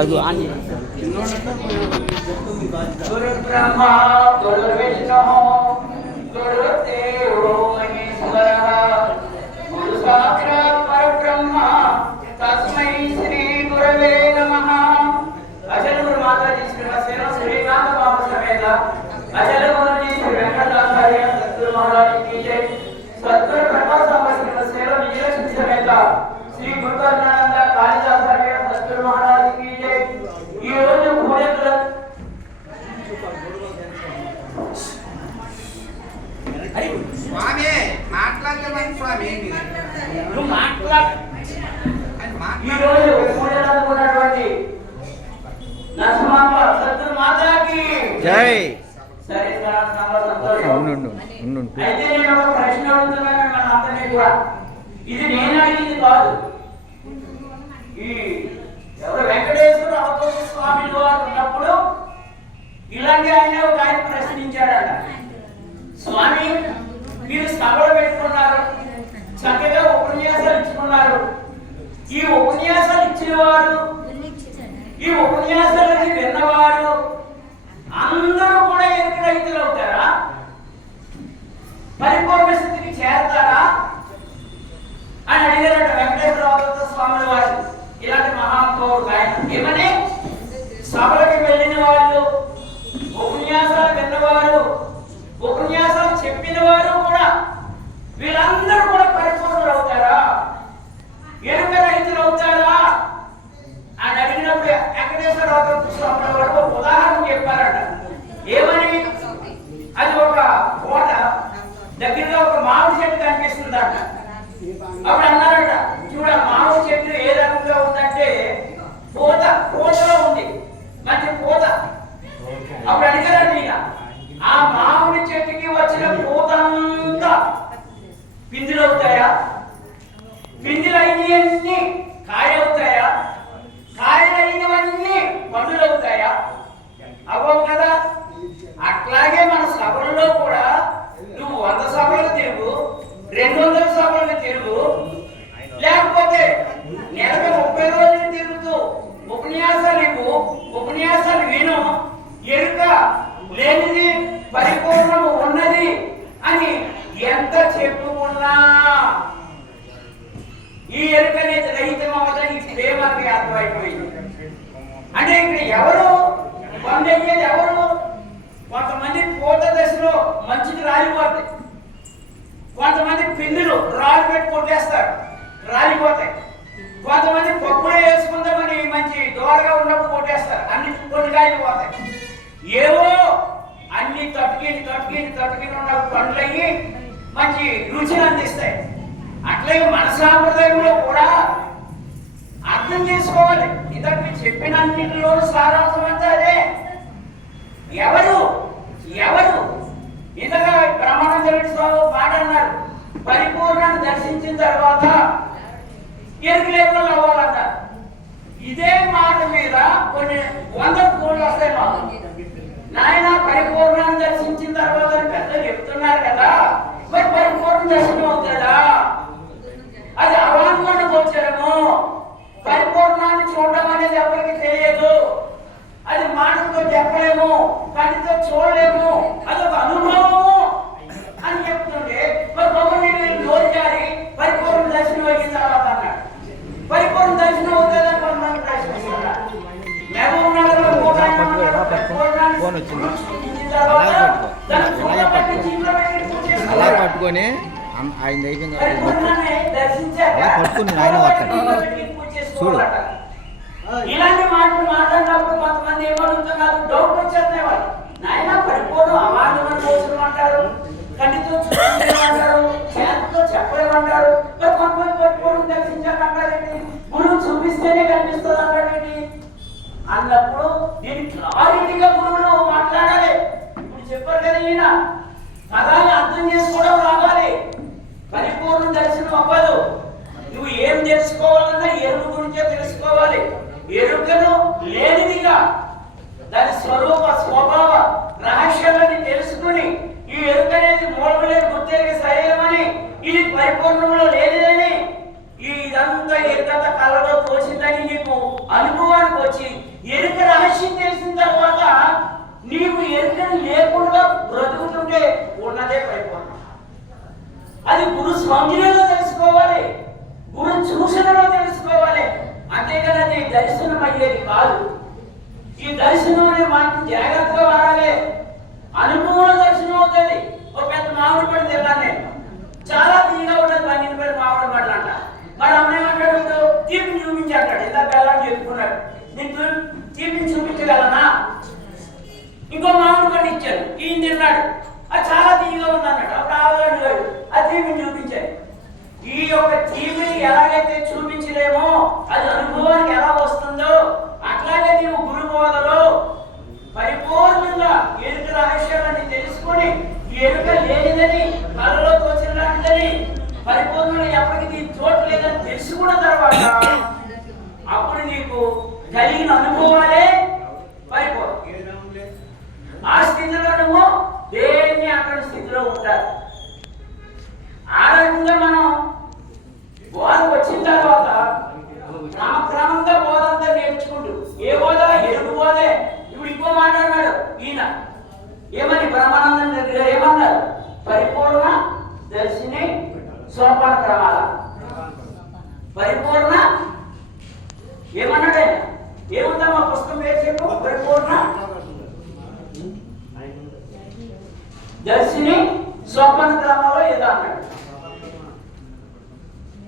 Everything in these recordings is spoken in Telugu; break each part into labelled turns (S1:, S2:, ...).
S1: ಅದು ಆನೆ
S2: ಗುರುಬ್ರಹ್ಮಾ ಗುರುವಿಷ್ಣು ಗುರುದೇವೋ ಮಹೇಶ್ವರ ಗುರು ಸಾಕ್ಷಾತ್ ಪರಬ್ರಹ್ಮ ತಸ್ಮೈ ಶ್ರೀ ಗುರವೇ ನಮಃ ಅಚಲ ಗುರು ಮಾತಾಜಿ ಶ್ರೀ ಸೇನಾ ಶ್ರೀನಾಥ ಬಾಬು ಸಮೇತ ಅಚಲ ಗುರುಜಿ ಶ್ರೀ ವೆಂಕಟಾಚಾರ್ಯ ಸದ್ಗುರು ಮಹಾರಾಜ್ की जय सद्गुरु प्रकाश बाबा श्री सेना
S3: विजय समेत श्री गुरुकर्ण
S2: నువ్వు మాట్లాడు. మాతాకి.
S1: జై.
S2: సరే సంతోషం అయితే నేను ఒక ప్రశ్న అడుగుతున్నాను మన అందరినీ కూడా. ఇది నేను అడిగింది కాదు. ఈ ఎవరు వెంకటేశ్వర అవతోష స్వామి వారు ఉన్నప్పుడు ఇలాంటి ఆయన ఒక ఆయన ప్రశ్నించాడట స్వామి మీరు సభలు పెట్టుకున్నారు. చక్కగా ఉపన్యాసాలు ఇచ్చుకున్నారు. ఈ ఉపన్యాసాలు ఇచ్చిన వారు ఈ ఉపన్యాసాలని విన్నవారు అందరూ కూడా ఎరుక రైతులు అవుతారా? పరిపూర్ణ స్థితికి చేరతారా? అని అడిగారట వెంకటేశ్వర స్వాముల వారు. ఇలాంటి మహానుభావుడు ఆయన. ఏమని? సభలకి వెళ్ళిన వాళ్ళు ఉపన్యాసాలు విన్నవారు ఉపన్యాసాలు చెప్పిన వారు కూడా వీళ్ళందరూ కూడా పరిపూర్ణులు అవుతారా అవుతారా అని అడిగినప్పుడు వెంకటేశ్వర స్వామి వారు ఒక ఉదాహరణ చెప్పారట. ఏమని? అది ఒక కోట. దగ్గరలో ఒక మామిడి చెట్టు కనిపిస్తుందట. అప్పుడు అన్నారట చూడ మామిడి చెట్టు ఏ రకంగా ఉందంటే పూత పూతలో ఉంది. మంచి పూత అప్పుడు అడిగారండి ఈయన ఆ మామిడి చెట్టుకి వచ్చిన పూతంతా పిందులు అవుతాయా? పిందులు అయినవన్నీ కాయ అవుతాయా కాయలు అయినవన్నీ పండులు అవుతాయా అవ్వవు కదా? అట్లాగే మన సభల్లో కూడా నువ్వు వంద సభలు తిరుగు రెండు వందల సభలు తిరుగు. లేకపోతే నెలకి ముప్పై రోజులు తిరుగుతూ ఉపన్యాసాలు ఇవ్వు ఉపన్యాసాలు విను. ఎరుక లేనిది పరిపూర్ణము ఉన్నది అని ఎంత చెప్పుకున్నా. ఈ ఎరుక అనేది రహితం అవ్వదని ఇప్పుడే మనకి అర్థమైపోయింది. అంటే ఇక్కడ ఎవరు పొందయ్యేది ఎవరు? కొంతమంది పూత దశలో మంచికి రాలిపోతాయి. కొంతమంది పిల్లలు రాళ్ళు పెట్టి కొట్టేస్తారు. రాలిపోతాయి. కొంతమంది పప్పులో వేసుకుందామని మంచి దోరగా ఉన్నప్పుడు కొట్టేస్తారు. అన్ని కొన్ని కాయలు పోతాయి. ఏవో అన్ని తట్టుకిని తట్టుకిని తట్టుకిని ఉన్న పండ్లయ్యి మంచి రుచిని అందిస్తాయి. అట్లే మన సాంప్రదాయంలో కూడా అర్థం చేసుకోవాలి. ఇంతకు చెప్పిన అన్నింటిలో సారాంశం అంతా ఎవరు? ఎవరు? ఇంతగా ప్రమాణం స్వామి పాట అన్నారు. పరిపూర్ణాన్ని దర్శించిన తర్వాత ఎరుకు లేకుండా ఇదే మాట మీద కొన్ని వంద కోళ్ళు వస్తాయి మాకు. నాయన పరిపూర్ణాన్ని దర్శించిన తర్వాత అని పెద్దలు చెప్తున్నారు కదా మరి పరిపూర్ణ దర్శనం అవుతుందా అది అవాంఛన గోచరము పరిపూర్ణాన్ని చూడడం అనేది ఎవరికి తెలియదు అది మాటలతో చెప్పలేము కంటితో చూడలేము. అదొక అనుభవము. అని చెప్తుంటే మరి బొమ్మని నోరు జారి పరిపూర్ణ దర్శనం అయిన తర్వాత అన్నాడు. పరిపూర్ణ దర్శనం అవుతుందని కొంతమంది ప్రశ్నిస్తున్నారు మహబూబ్ ఆయన
S1: ఫోన్ వచ్చింది. అలా. పట్టుకొని ఆయన అయిపోయింది అలా పట్టుకుని
S2: పూజ
S1: చూడు.
S2: ఇలాంటి మాటలు మాట్లాడినప్పుడు కొంతమంది ఏమడుగుతున్నారు డౌట్ వచ్చేస్తున్నాయి వాళ్ళు నాయన పరిపూర్ణం మనం కోసం అంటారు కంటితో చూడలేమంటారు చేతితో చెప్పలేమంటారు మరి కొంతమంది పరిపూర్ణం దర్శించాలంటారేంటి గురువు చూపిస్తేనే కనిపిస్తుంది అంటాడేంటి అన్నప్పుడు నేను క్లారిటీగా గురువులు మాట్లాడాలి ఇప్పుడు చెప్పారు కదా ఈయన పదాన్ని అర్థం చేసుకోవడం రావాలి పరిపూర్ణ దర్శనం అవ్వదు నువ్వు ఏం తెలుసుకోవాలన్నా ఎరువు గురించే తెలుసుకోవాలి ఎరుకను లేనిదిగా దాని స్వరూప స్వభావం రహస్యాలని తెలుసుకుని ఈ ఎరుక అనేది మూలములే గుర్తెరిగే శరీరమని ఇది పరిపూర్ణంలో లేనిదని ఈ ఇదంతా ఎరుకంత కళ్ళలో తోచిందని నీకు అనుభవానికి వచ్చి ఎరుక రహస్యం తెలిసిన తర్వాత నీవు ఎరుకని లేకుండా బ్రతుకుతుంటే ఉన్నదే పరిపూర్ణ అది గురు సంజ్ఞలో తెలుసుకోవాలి గురు చూసినలో తెలుసుకోవాలి. అంతేగాని అది దర్శనం అయ్యేది కాదు. ఈ దర్శనం అనే మాట జాగ్రత్తగా వాడాలి. అనుభవంలో దర్శనం అవుతుంది ఒక పెద్ద మామిడి పడి తిన్నాను నేను చాలా తీగా ఉన్నది పన్నెండు పడి మామిడి పళ్ళు అంట మరి అమ్మ ఏమంటాడు వీడు? తీపిని చూపించి అంటాడు ఇలా బెల్లాన్ని నేను నీకు తీపిని చూపించగలనా ఇంకో మామిడి పండు ఇచ్చాడు. ఈయన తిన్నాడు. అది చాలా తీయగా ఉంది అన్నాడు అప్పుడు ఆవగాడు గారు ఆ తీపిని చూపించాడు ఈ యొక్క తీపిని ఎలాగైతే చూపించలేమో అది అనుభవానికి ఎలా వస్తుందో అట్లాగే నీవు గురు బోధలో పరిపూర్ణంగా ఎరుక రహస్యాలన్నీ తెలుసుకొని ఎరుక లేనిదని కలలో తోచిన లాంటిదని పరిపూర్ణంగా ఎప్పటికీ చోటు లేదని తెలుసుకున్న తర్వాత అప్పుడు నీకు కలిగిన అనుభవాలే పరిపూర్ణ ఆ స్థితిలో నువ్వు దేన్ని అక్కడ స్థితిలో ఉంటారు? ఆ రకంగా మనం బోధ వచ్చిన తర్వాత క్రమక్రమంగా బోధ అంతా నేర్చుకుంటూ ఏ బోధ? ఎరుపు బోధే. ఇప్పుడు ఇంకో మాట ఈయన. ఏమని? బ్రహ్మానందం దగ్గర ఏమన్నారు? పరిపూర్ణ దర్శిని సోపాన క్రమాల పరిపూర్ణ ఏమన్నాడు ఆయన? ఏముందమ్మా పుస్తకం పేరు చెప్పు? పరిపూర్ణ దర్శిని స్వప్న గ్రామంలో ఏదో అన్నాడు.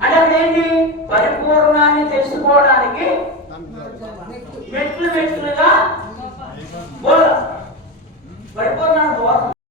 S2: అంటే అక్కడ ఏంటి? పరిపూర్ణాన్ని తెలుసుకోవడానికి మెట్లు మెట్లుగా బోధ. పరిపూర్ణాన్ని బోధన